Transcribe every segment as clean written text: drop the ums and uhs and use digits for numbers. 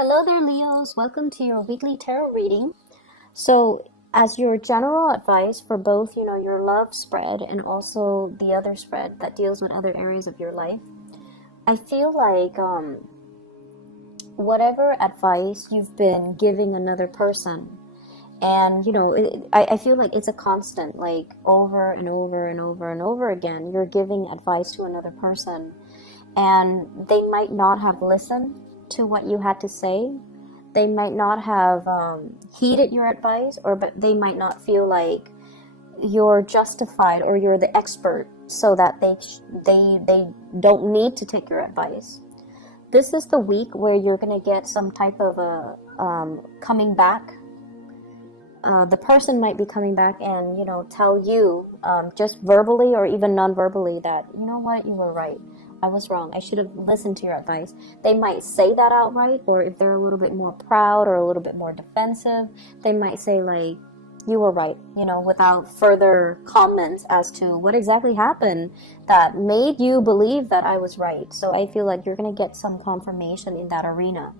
Hello there, Leos. Welcome to your weekly tarot reading. So, as your general advice for both, your love spread and also the other spread that deals with other areas of your life, I feel like whatever advice you've been giving another person, and I feel like it's a constant, like over and over and over and over again, you're giving advice to another person, and they might not have listened to what you had to say. They might not have heeded your advice, or but they might not feel like you're justified or you're the expert, so that they don't need to take your advice. This is the week where you're gonna get some type of a coming back. The person might be coming back and tell you just verbally or even non-verbally that you know what, you were right, I was wrong, I should have listened to your advice. They might say that outright, or if they're a little bit more proud or a little bit more defensive, they might say like, you were right, without further comments as to what exactly happened that made you believe that I was right. So I feel like you're going to get some confirmation in that arena.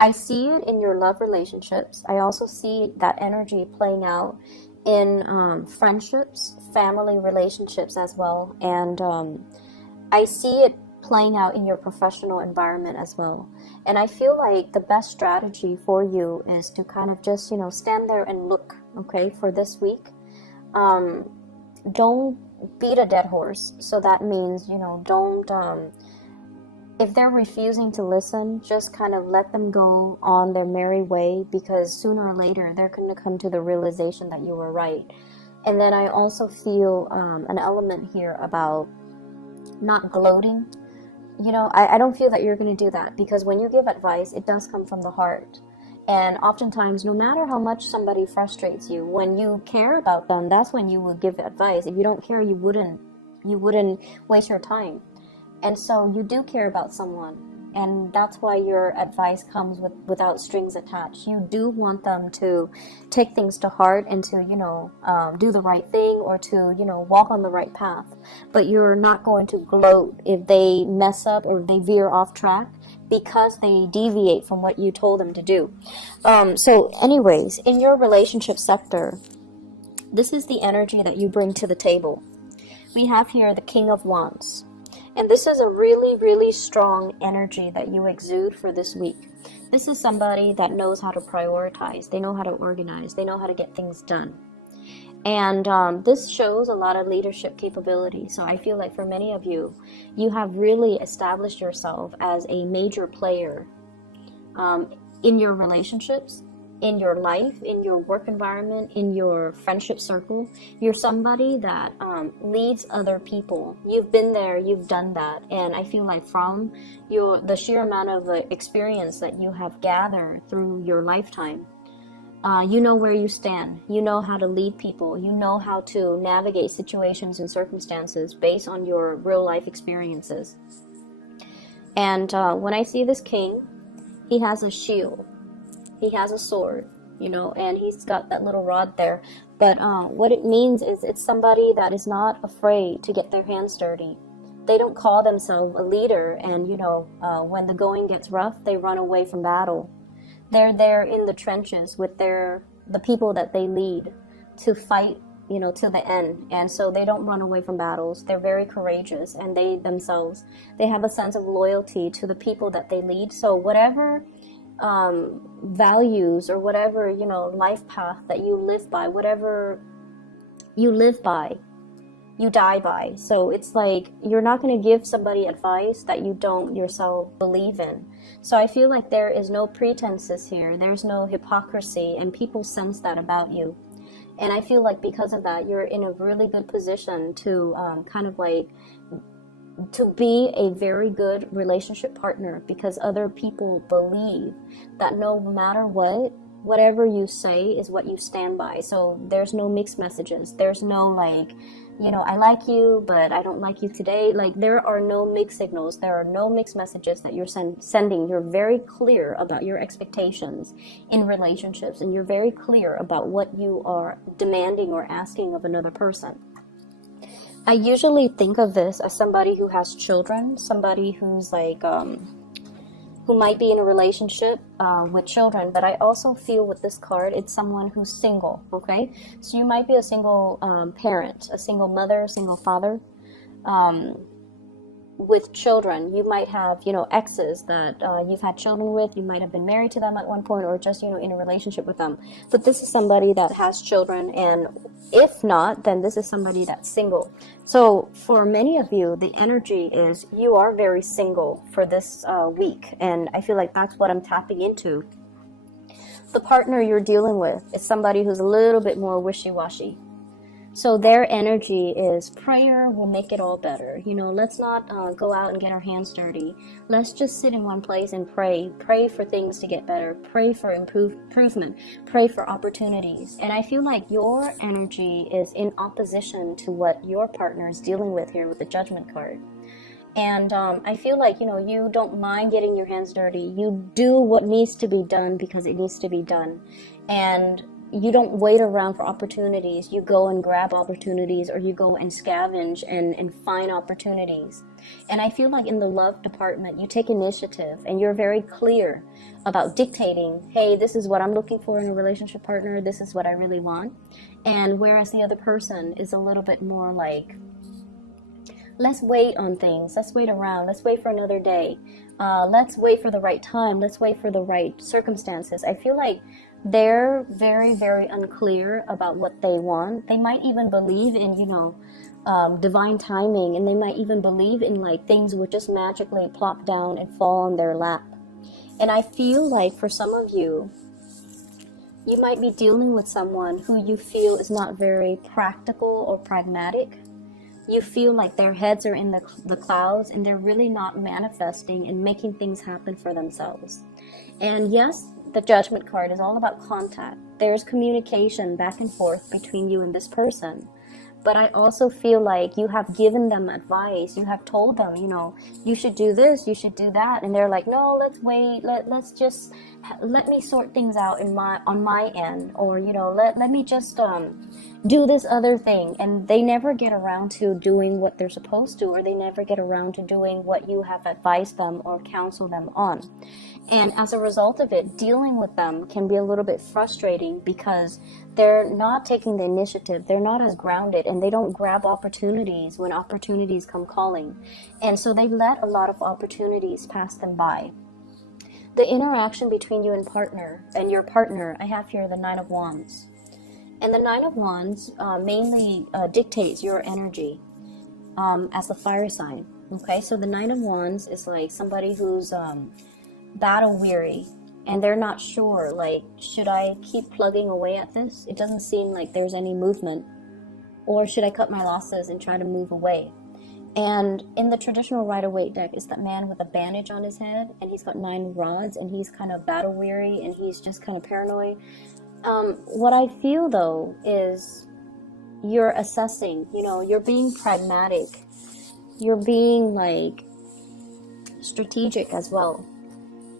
I see it in your love relationships. I also see that energy playing out in friendships, family relationships as well. And I see it playing out in your professional environment as well. And I feel like the best strategy for you is to kind of just, stand there and look, okay, for this week. Don't beat a dead horse. So that means, don't if they're refusing to listen, just kind of let them go on their merry way, because sooner or later they're going to come to the realization that you were right. And then I also feel an element here about not gloating. I don't feel that you're going to do that, because when you give advice, it does come from the heart. And oftentimes, no matter how much somebody frustrates you, when you care about them, that's when you will give advice. If you don't care, you wouldn't waste your time. And so you do care about someone, and that's why your advice comes without strings attached. You do want them to take things to heart and to do the right thing, or to walk on the right path. But you're not going to gloat if they mess up or they veer off track, because they deviate from what you told them to do. So anyways, in your relationship sector, this is the energy that you bring to the table. We have here the King of Wands. And this is a really, really strong energy that you exude for this week. This is somebody that knows how to prioritize. They know how to organize. They know how to get things done. And this shows a lot of leadership capability. So I feel like for many of you, you have really established yourself as a major player in your relationships, in your life, in your work environment, in your friendship circle. You're somebody that leads other people. You've been there, you've done that. And I feel like from the sheer amount of experience that you have gathered through your lifetime, you know where you stand. You know how to lead people. You know how to navigate situations and circumstances based on your real life experiences. And when I see this king, he has a shield. He has a sword, and he's got that little rod there. But what it means is it's somebody that is not afraid to get their hands dirty. They don't call themselves a leader, and when the going gets rough, they run away from battle. They're there in the trenches with the people that they lead to fight, to the end. And so they don't run away from battles. They're very courageous, and they have a sense of loyalty to the people that they lead. So whatever values or whatever life path that you live by, whatever you live by, you die by. So it's like you're not going to give somebody advice that you don't yourself believe in. So I feel like there is no pretenses here. There's no hypocrisy, and people sense that about you. And I feel like because of that, you're in a really good position to kind of like to be a very good relationship partner, because other people believe that no matter whatever you say is what you stand by. So there's no mixed messages. There's no like, I like you, but I don't like you today. Like, there are no mixed signals. There are no mixed messages that you're sending. You're very clear about your expectations in relationships, and you're very clear about what you are demanding or asking of another person. I usually think of this as somebody who has children, somebody who's like who might be in a relationship with children, but I also feel with this card, it's someone who's single, okay? So you might be a single parent, a single mother, a single father, with children. You might have, exes that you've had children with. You might have been married to them at one point, or just, in a relationship with them. But this is somebody that has children, and if not, then this is somebody that's single. So for many of you, the energy is you are very single for this week, and I feel like that's what I'm tapping into. The partner you're dealing with is somebody who's a little bit more wishy-washy. So their energy is prayer will make it all better. Let's not go out and get our hands dirty. Let's just sit in one place and pray. Pray for things to get better. Pray for improvement. Pray for opportunities. And I feel like your energy is in opposition to what your partner is dealing with here with the Judgment card. And I feel like, you don't mind getting your hands dirty. You do what needs to be done because it needs to be done. And you don't wait around for opportunities. You go and grab opportunities, or you go and scavenge and find opportunities. And I feel like in the love department, you take initiative and you're very clear about dictating, hey, this is what I'm looking for in a relationship partner. This is what I really want. And whereas the other person is a little bit more like, let's wait on things. Let's wait around. Let's wait for another day. Let's wait for the right time. Let's wait for the right circumstances. I feel like they're very, very unclear about what they want. They might even believe in, divine timing, and they might even believe in like things would just magically plop down and fall on their lap. And I feel like for some of you, you might be dealing with someone who you feel is not very practical or pragmatic. You feel like their heads are in the clouds, and they're really not manifesting and making things happen for themselves. And yes, the Judgment card is all about contact. There's communication back and forth between you and this person. But I also feel like you have given them advice. You have told them, you should do this, you should do that. And they're like, no, let's wait. Let me sort things out on my end. Or, let me just do this other thing. And they never get around to doing what they're supposed to, or they never get around to doing what you have advised them or counseled them on. And as a result of it, dealing with them can be a little bit frustrating because they're not taking the initiative. They're not as grounded, and they don't grab opportunities when opportunities come calling. And so they let a lot of opportunities pass them by. The interaction between you and your partner, I have here the Nine of Wands. And the Nine of Wands mainly dictates your energy as the fire sign. Okay, so the Nine of Wands is like somebody who's battle weary, and they're not sure, like, should I keep plugging away at this? It doesn't seem like there's any movement. Or should I cut my losses and try to move away? And in the traditional Rider-Waite deck is that man with a bandage on his head, and he's got 9 rods, and he's kind of battle weary, and he's just kind of paranoid. What I feel though is you're assessing, you're being pragmatic. You're being like strategic as well.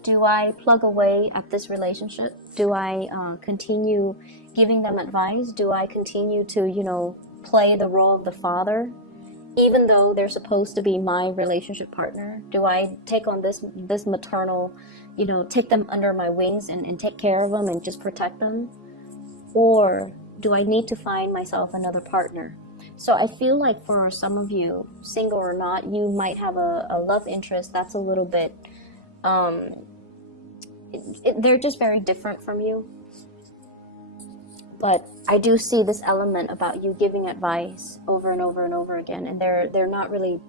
Do I plug away at this relationship? Do I continue giving them advice? Do I continue to, play the role of the father, even though they're supposed to be my relationship partner? Do I take on this maternal, take them under my wings and take care of them and just protect them? Or do I need to find myself another partner? So I feel like for some of you, single or not, you might have a love interest that's a little bit they're just very different from you. But I do see this element about you giving advice over and over and over again, and they're not really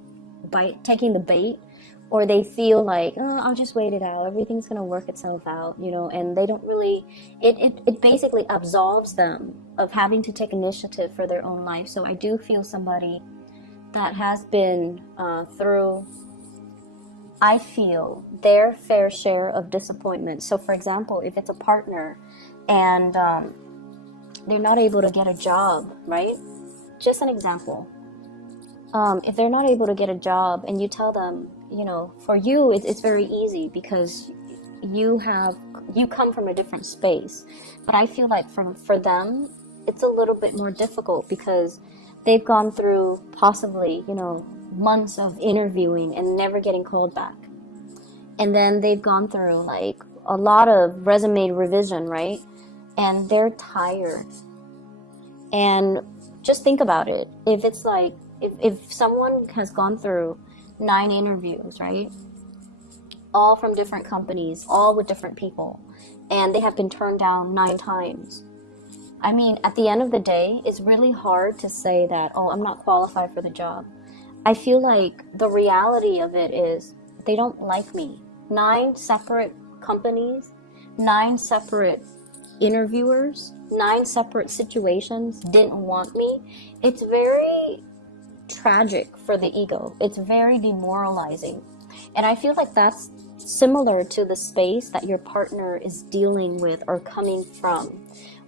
taking the bait, or they feel like, oh, I'll just wait it out, everything's gonna work itself out, and they don't really, it basically absolves them of having to take initiative for their own life. So I do feel somebody that has been through, I feel, their fair share of disappointment. So for example, if it's a partner and they're not able to get a job, right? Just an example. If they're not able to get a job and you tell them, for you, it's very easy because you come from a different space. But I feel like for them, it's a little bit more difficult because they've gone through possibly, months of interviewing and never getting called back. and then they've gone through like a lot of resume revision, right? And they're tired. And just think about it. If it's like, if someone has gone through 9 interviews, right? All from different companies, all with different people, and they have been turned down 9 times. I mean, at the end of the day, it's really hard to say that, oh, I'm not qualified for the job. I feel like the reality of it is they don't like me. 9 separate companies, 9 separate interviewers, 9 separate situations didn't want me. It's very tragic for the ego. It's very demoralizing. And I feel like that's similar to the space that your partner is dealing with or coming from,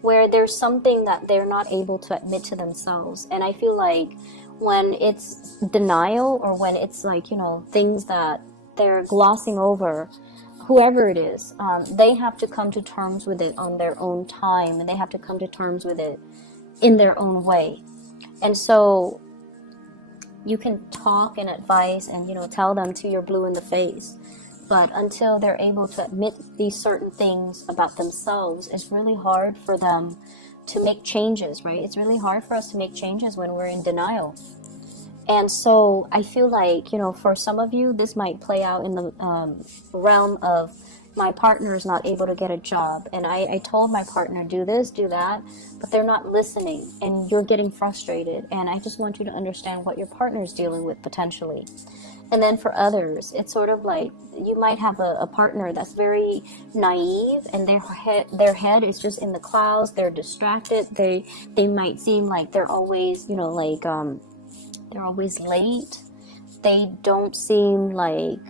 where there's something that they're not able to admit to themselves. And I feel like when it's denial, or when it's like, you know, things that they're glossing over, whoever it is, they have to come to terms with it on their own time, and they have to come to terms with it in their own way. And so you can talk and advise and, you know, tell them till you're blue in the face, but until they're able to admit these certain things about themselves, it's really hard for them to make changes, right? It's really hard for us to make changes when we're in denial. And so I feel like, you know, for some of you, this might play out in the realm of, my partner is not able to get a job, and I told my partner, do this, do that, but they're not listening, and you're getting frustrated. And I just want you to understand what your partner is dealing with potentially. And then for others, it's sort of like you might have a partner that's very naive, and their head is just in the clouds. They're distracted. They might seem like they're always, you know, like they're always late. They don't seem like,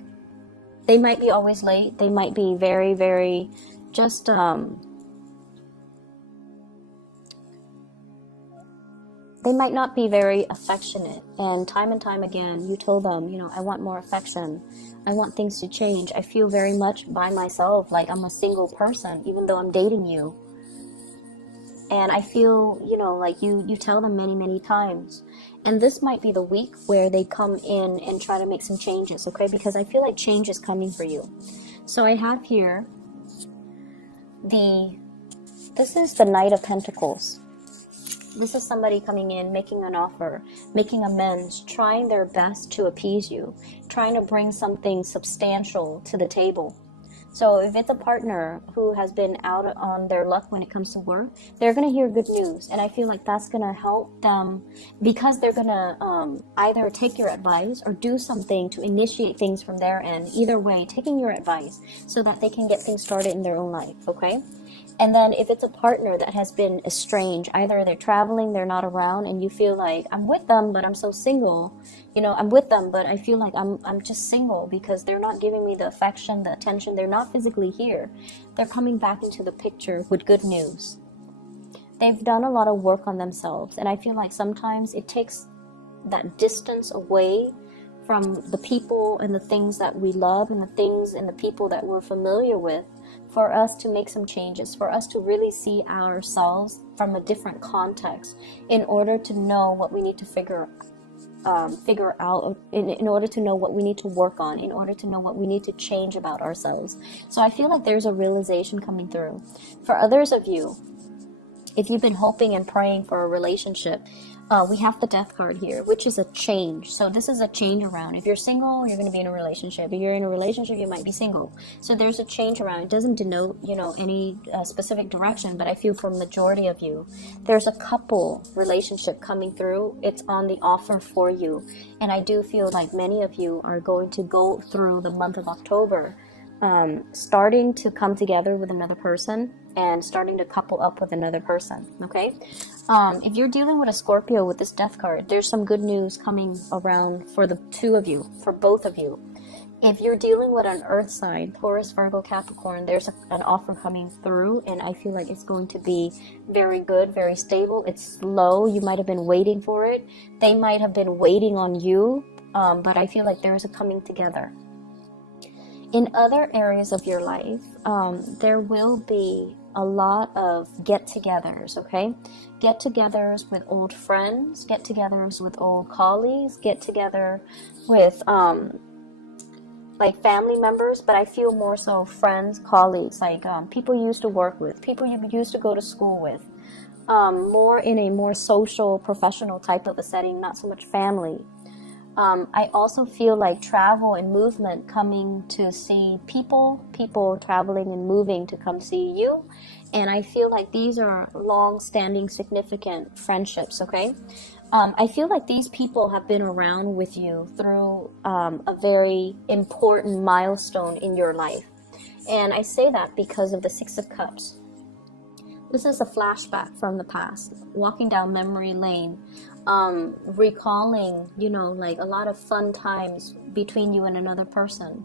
they might be always late. They might be very, very just they might not be very affectionate. And time again, you told them, you know, I want more affection. I want things to change. I feel very much by myself, like I'm a single person, even though I'm dating you. And I feel, you know, like you tell them many, many times. And this might be the week where they come in and try to make some changes, okay? Because I feel like change is coming for you. So I have here this is the Knight of Pentacles. This is somebody coming in, making an offer, making amends, trying their best to appease you, trying to bring something substantial to the table. So if it's a partner who has been out on their luck when it comes to work, they're going to hear good news. And I feel like that's going to help them, because they're going to either take your advice or do something to initiate things from their end. Either way, taking your advice so that they can get things started in their own life, okay? And then if it's a partner that has been estranged, either they're traveling, they're not around, and you feel like, I'm with them, but I'm so single. You know, I'm with them, but I feel like I'm just single because they're not giving me the affection, the attention. They're not physically here. They're coming back into the picture with good news. They've done a lot of work on themselves, and I feel like sometimes it takes that distance away from the people and the things that we love and the things and the people that we're familiar with, for us to make some changes, for us to really see ourselves from a different context, in order to know what we need to figure out, in order to know what we need to work on, in order to know what we need to change about ourselves. So I feel like there's a realization coming through. For others of you, if you've been hoping and praying for a relationship, we have the Death card here, which is a change. So this is a change around. If you're single, you're going to be in a relationship. If you're in a relationship, you might be single. So there's a change around. It doesn't denote, you know, any specific direction, but I feel for majority of you, there's a couple relationship coming through. It's on the offer for you. And I do feel like many of you are going to go through the month of October, starting to come together with another person and starting to couple up with another person, okay? If you're dealing with a Scorpio with this Death card, there's some good news coming around for the two of you, for both of you. If you're dealing with an earth sign, Taurus, Virgo, Capricorn, there's an offer coming through, and I feel like it's going to be very good, very stable. It's slow. You might have been waiting for it. They might have been waiting on you, but I feel like there's a coming together. In other areas of your life, there will be a lot of get-togethers, okay? Get-togethers with old friends, get-togethers with old colleagues, get-together with like family members, but I feel more so friends, colleagues, like people you used to work with, people you used to go to school with, more in a more social, professional type of a setting, not so much family. I also feel like travel and movement, coming to see people traveling and moving to come see you. And I feel like these are long-standing, significant friendships, okay? I feel like these people have been around with you through a very important milestone in your life. And I say that because of the Six of Cups. This is a flashback from the past, walking down memory lane, recalling, you know, like a lot of fun times between you and another person.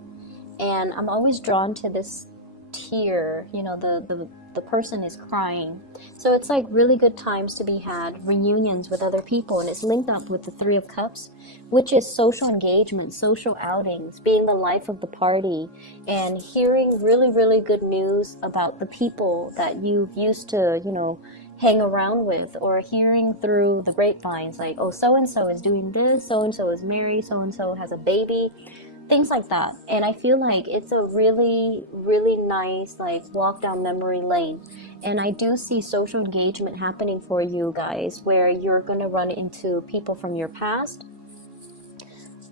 And I'm always drawn to this tear, you know, the person is crying. So it's like really good times to be had, reunions with other people, and it's linked up with the Three of Cups, which is social engagement, social outings, being the life of the party, and hearing really, really good news about the people that you've used to, you know, hang around with, or hearing through the grapevines, like, oh, so-and-so is doing this, so-and-so is married, so-and-so has a baby, things like that. And I feel like it's a really, really nice, like, walk down memory lane. And I do see social engagement happening for you guys, where you're going to run into people from your past.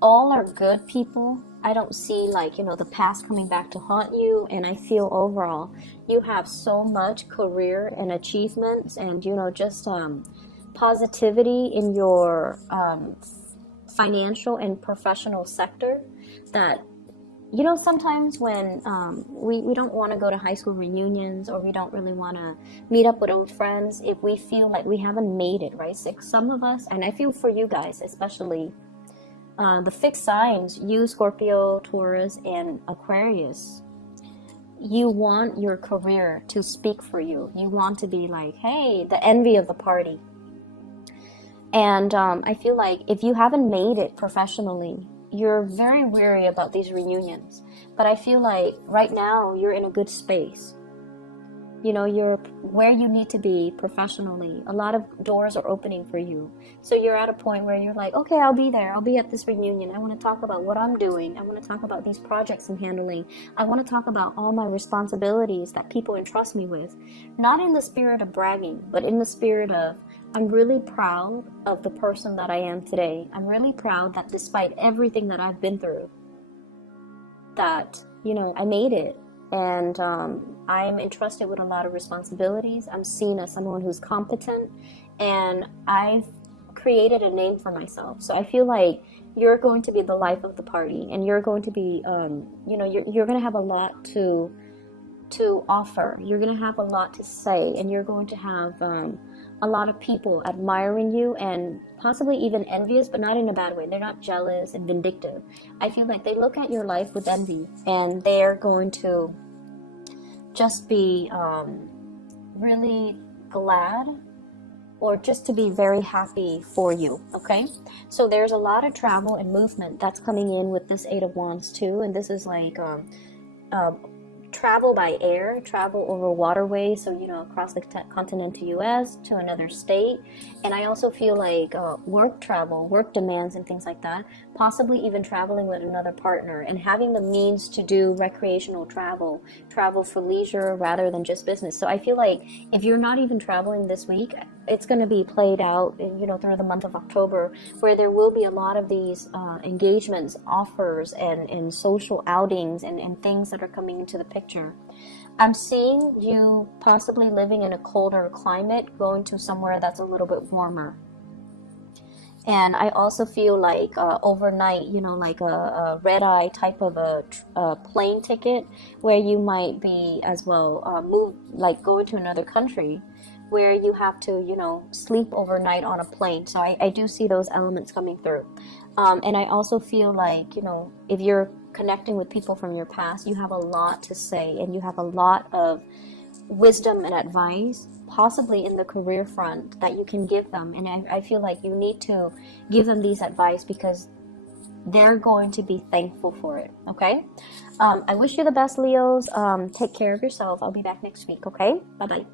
All are good people. I don't see, like, you know, the past coming back to haunt you. And I feel overall you have so much career and achievements, and, you know, just positivity in your financial and professional sector, that, you know, sometimes when we don't want to go to high school reunions, or we don't really want to meet up with old friends if we feel like we haven't made it, right? So some of us, and I feel for you guys especially, the fixed signs, you, Scorpio, Taurus, and Aquarius, you want your career to speak for you. You want to be like, hey, the envy of the party. And I feel like if you haven't made it professionally, you're very weary about these reunions. But I feel like right now you're in a good space. You know, you're where you need to be professionally. A lot of doors are opening for you. So you're at a point where you're like, okay, I'll be there. I'll be at this reunion. I want to talk about what I'm doing. I want to talk about these projects I'm handling. I want to talk about all my responsibilities that people entrust me with. Not in the spirit of bragging, but in the spirit of, I'm really proud of the person that I am today. I'm really proud that despite everything that I've been through, that, you know, I made it. And I'm entrusted with a lot of responsibilities. I'm seen as someone who's competent, and I've created a name for myself. So I feel like you're going to be the life of the party, and you're going to be, you know, you're going to have a lot to offer. You're going to have a lot to say, and you're going to have a lot of people admiring you, and possibly even envious, but not in a bad way. They're not jealous and vindictive. I feel like they look at your life with envy, and they're going to just be really glad, or just to be very happy for you, okay? So there's a lot of travel and movement that's coming in with this Eight of Wands too, and this is like travel by air, travel over waterways, so, you know, across the continental US to another state. And I also feel like work travel, work demands and things like that, possibly even traveling with another partner, and having the means to do recreational travel for leisure rather than just business. So I feel like if you're not even traveling this week, it's going to be played out, you know, through the month of October, where there will be a lot of these engagements, offers, and social outings and things that are coming into the picture. I'm seeing you possibly living in a colder climate, going to somewhere that's a little bit warmer. And I also feel like overnight, you know, like a red-eye type of a plane ticket, where you might be as well move, like going to another country, where you have to, you know, sleep overnight on a plane. So I do see those elements coming through. And I also feel like, you know, if you're connecting with people from your past, you have a lot to say, and you have a lot of wisdom and advice, possibly in the career front, that you can give them. And I feel like you need to give them these advice, because they're going to be thankful for it, okay? I wish you the best, Leos. Take care of yourself. I'll be back next week, okay? Bye-bye.